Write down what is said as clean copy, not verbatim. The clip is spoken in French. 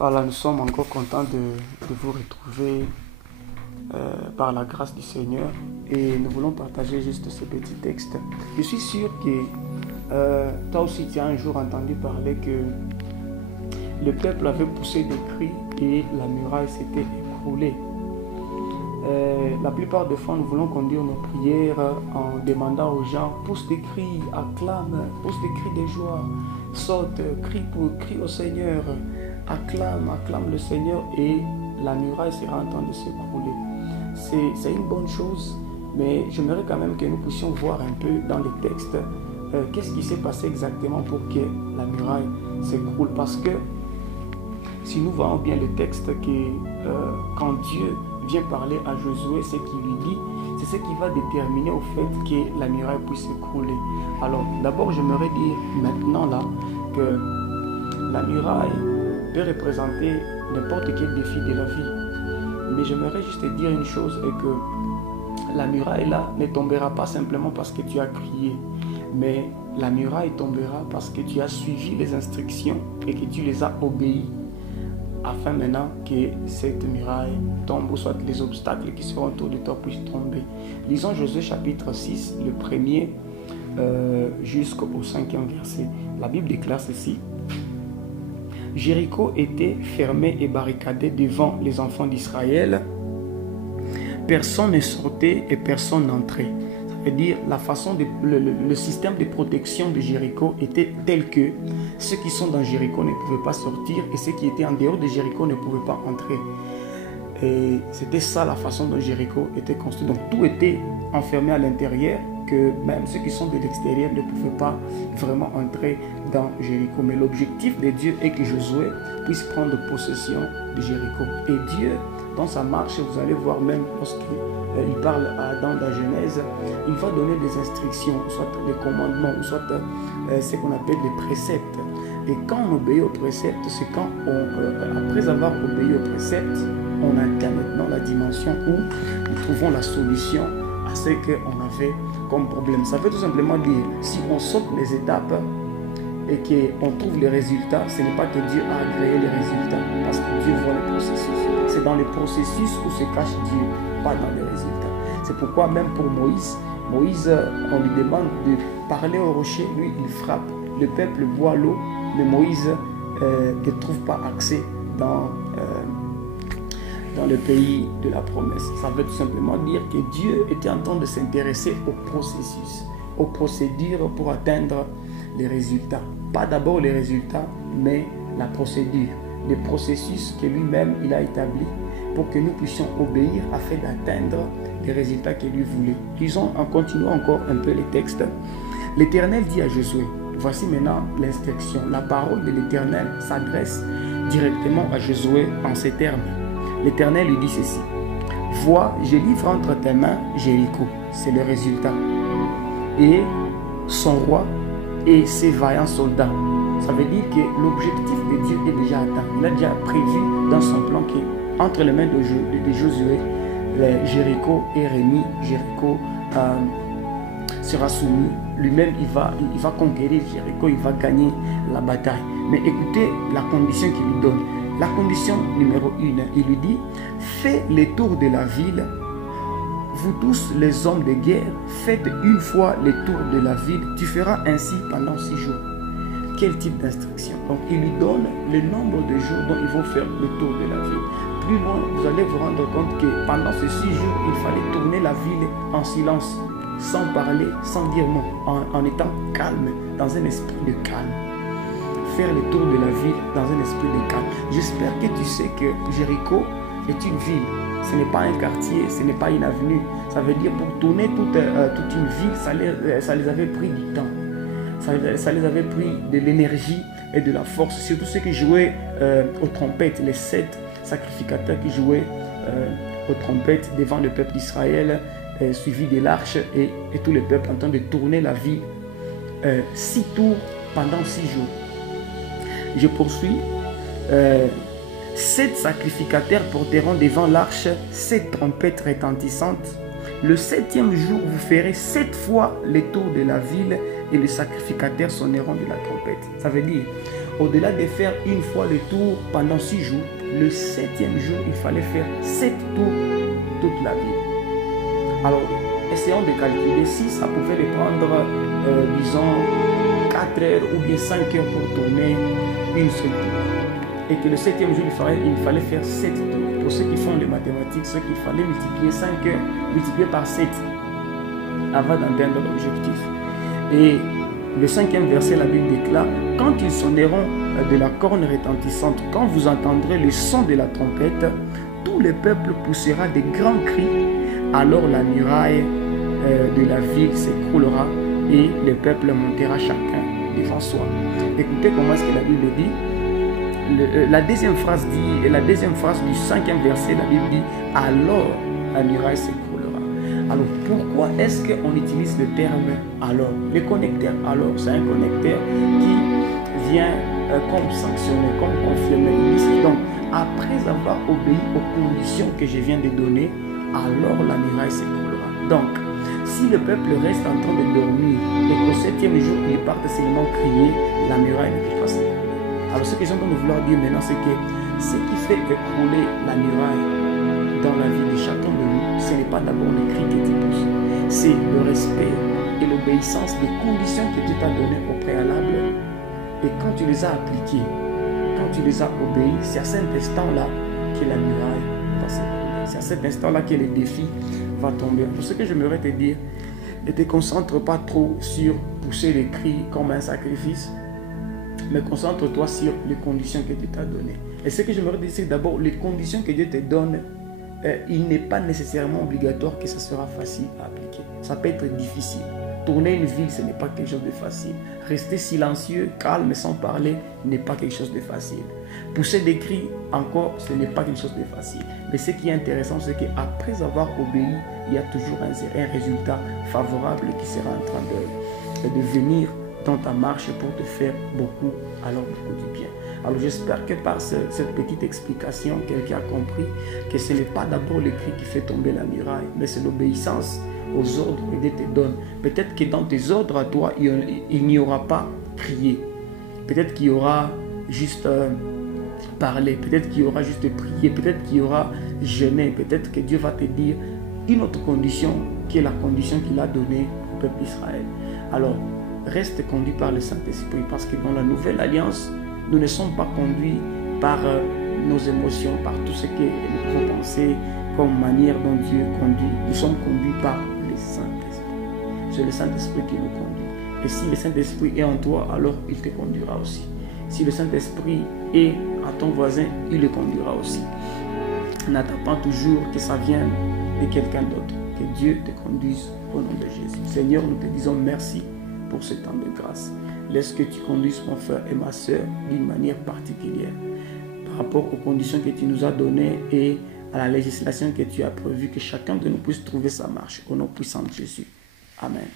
Voilà, nous sommes encore contents de vous retrouver par la grâce du Seigneur et nous voulons partager juste ce petit texte. Je suis sûr que toi aussi tu as un jour entendu parler que le peuple avait poussé des cris et la muraille s'était écroulée. La plupart des fois, nous voulons conduire nos prières en demandant aux gens: pousse des cris, acclame, pousse des cris de joie, saute, crie au Seigneur, acclame le Seigneur et la muraille sera en train de s'écrouler. C'est une bonne chose, mais j'aimerais quand même que nous puissions voir un peu dans les textes qu'est-ce qui s'est passé exactement pour que la muraille s'écroule. Parce que si nous voyons bien le texte, que quand Dieu vient parler à Josué, ce qu'il lui dit, c'est ce qui va déterminer au fait que la muraille puisse s'écrouler. Alors d'abord, j'aimerais dire maintenant là que la muraille peut représenter n'importe quel défi de la vie. Mais j'aimerais juste te dire une chose, et que la muraille là ne tombera pas simplement parce que tu as crié, mais la muraille tombera parce que tu as suivi les instructions et que tu les as obéies, afin maintenant que cette muraille tombe, ou soit les obstacles qui seront autour de toi puissent tomber. Lisons Josué chapitre 6, le premier jusqu'au 5e verset. La Bible déclare ceci: Jéricho était fermé et barricadé devant les enfants d'Israël. Personne ne sortait et personne n'entrait. Ça veut dire la façon le système de protection de Jéricho était tel que ceux qui sont dans Jéricho ne pouvaient pas sortir et ceux qui étaient en dehors de Jéricho ne pouvaient pas entrer. Et c'était ça la façon dont Jéricho était construit. Donc tout était enfermé à l'intérieur, que même ceux qui sont de l'extérieur ne pouvaient pas vraiment entrer dans Jéricho. Mais l'objectif de Dieu est que Josué puisse prendre possession de Jéricho. Et Dieu, dans sa marche, vous allez voir même lorsqu'il parle à Adam dans Genèse, il va donner des instructions, soit des commandements, soit ce qu'on appelle des préceptes. Et quand on obéit aux préceptes, c'est quand, après avoir obéi aux préceptes, on atteint maintenant la dimension où nous trouvons la solution à ce qu'on avait comme problème. Ça veut tout simplement dire, si on saute les étapes et qu'on trouve les résultats, ce n'est pas que Dieu a agréé les résultats, parce que Dieu voit le processus. C'est dans le processus où se cache Dieu, pas dans les résultats. C'est pourquoi même pour Moïse, on lui demande de parler au rocher, lui il frappe, le peuple boit l'eau, mais Moïse ne trouve pas accès dans le pays de la promesse. Ça veut tout simplement dire que Dieu était en train de s'intéresser au processus, aux procédures pour atteindre les résultats. Pas d'abord les résultats, mais la procédure, le processus que lui-même il a établi pour que nous puissions obéir afin d'atteindre les résultats qu'il lui voulait. Lisons en continuant encore un peu les textes. L'Éternel dit à Josué, voici maintenant l'instruction. La parole de l'Éternel s'adresse directement à Josué en ces termes. L'Éternel lui dit ceci: vois, je livre entre tes mains Jéricho, c'est le résultat, et son roi et ses vaillants soldats. Ça veut dire que l'objectif de Dieu est déjà atteint. Il a déjà prévu dans son plan que entre les mains de Josué, Jéricho est remis, Jéricho sera soumis. Lui-même, il va conquérir Jéricho, il va gagner la bataille. Mais écoutez la condition qu'il lui donne. La condition numéro 1, il lui dit: fais le tour de la ville. Vous tous les hommes de guerre, faites une fois le tour de la ville. Tu feras ainsi pendant 6 jours. Quel type d'instruction? Donc il lui donne le nombre de jours dont ils vont faire le tour de la ville. Plus loin, vous allez vous rendre compte que pendant ces 6 jours, il fallait tourner la ville en silence, sans parler, sans dire non, en étant calme, dans un esprit de calme. Faire le tour de la ville dans un esprit de calme. J'espère que tu sais que Jéricho est une ville. Ce n'est pas un quartier, ce n'est pas une avenue. Ça veut dire pour tourner toute une ville, ça les avait pris du temps. Ça les avait pris de l'énergie et de la force. Surtout ceux qui jouaient aux trompettes, les 7 sacrificateurs qui jouaient aux trompettes devant le peuple d'Israël, suivi de l'arche et tout le peuple en train de tourner la ville 6 tours pendant 6 jours. Je poursuis. 7 sacrificateurs porteront devant l'arche 7 trompettes retentissantes. Le 7e jour, vous ferez 7 fois le tour de la ville et les sacrificateurs sonneront de la trompette. Ça veut dire, Au-delà de faire une fois le tour pendant 6 jours, le 7e jour, il fallait faire 7 tours toute la ville. Alors, essayons de calculer si ça pouvait les prendre, disons, 4 heures ou bien 5 heures pour tourner une seule tour. Et que le 7e jour, il fallait faire 7 tours. Pour ceux qui font les mathématiques, ce qu'il fallait multiplier 5 heures, multiplier par 7 avant d'atteindre l'objectif. Et le 5e verset, la Bible déclare: quand ils sonneront de la corne retentissante, quand vous entendrez le son de la trompette, tout le peuple poussera de grands cris, alors la muraille de la ville s'écroulera et le peuple montera chacun devant soi. Écoutez comment est-ce que la Bible dit. La deuxième phrase du 5e verset, la Bible dit: alors la muraille s'écroulera. Alors pourquoi est-ce qu'on utilise le terme alors? Le connecteur alors, c'est un connecteur qui vient comme sanctionner, comme confirmer. Donc après avoir obéi aux conditions que je viens de donner, alors la muraille s'écroulera. Donc si le peuple reste en train de dormir et qu'au 7e jour il parte seulement crier, la muraille ne peut pas s'écrouler. Alors ce que j'ai en train de vouloir dire maintenant, c'est que ce qui fait écrouler la muraille dans la vie de chacun de nous, ce n'est pas d'abord le cri que tu pousses, c'est le respect et l'obéissance des conditions que Dieu t'a données au préalable. Et quand tu les as appliquées, quand tu les as obéies, c'est à cet instant-là que la muraille va s'écrouler. C'est à cet instant-là que le défi va tomber. Pour ce que j'aimerais te dire, ne te concentre pas trop sur pousser les cris comme un sacrifice, mais concentre-toi sur les conditions que Dieu t'a données. Et ce que j'aimerais dire, c'est d'abord les conditions que Dieu te donne. Il n'est pas nécessairement obligatoire que ça sera facile à appliquer. Ça peut être difficile. Tourner une ville, ce n'est pas quelque chose de facile. Rester silencieux, calme, sans parler, n'est pas quelque chose de facile. Pousser des cris, encore, ce n'est pas quelque chose de facile. Mais ce qui est intéressant, c'est qu'après avoir obéi, il y a toujours un résultat favorable qui sera en train de venir dans ta marche pour te faire beaucoup du bien. Alors j'espère que par cette petite explication, quelqu'un a compris que ce n'est pas d'abord le cri qui fait tomber la muraille, mais c'est l'obéissance aux ordres que Dieu te donne. Peut-être que dans tes ordres à toi, il n'y aura pas crié. Peut-être qu'il y aura juste parler, peut-être qu'il y aura juste prier, peut-être qu'il y aura jeûner, peut-être que Dieu va te dire une autre condition qui est la condition qu'il a donnée au peuple d'Israël. Alors, reste conduit par le Saint-Esprit, parce que dans la nouvelle alliance, nous ne sommes pas conduits par nos émotions, par tout ce que nous pouvons penser comme manière dont Dieu conduit. Nous sommes conduits par le Saint-Esprit. C'est le Saint-Esprit qui nous conduit. Et si le Saint-Esprit est en toi, alors il te conduira aussi. Si le Saint-Esprit est à ton voisin, il le conduira aussi. N'attends pas toujours que ça vienne de quelqu'un d'autre. Que Dieu te conduise au nom de Jésus. Seigneur, nous te disons merci pour ce temps de grâce. Laisse que tu conduises mon frère et ma soeur d'une manière particulière par rapport aux conditions que tu nous as données et à la législation que tu as prévue, que chacun de nous puisse trouver sa marche. Au nom puissant de Jésus. Amen.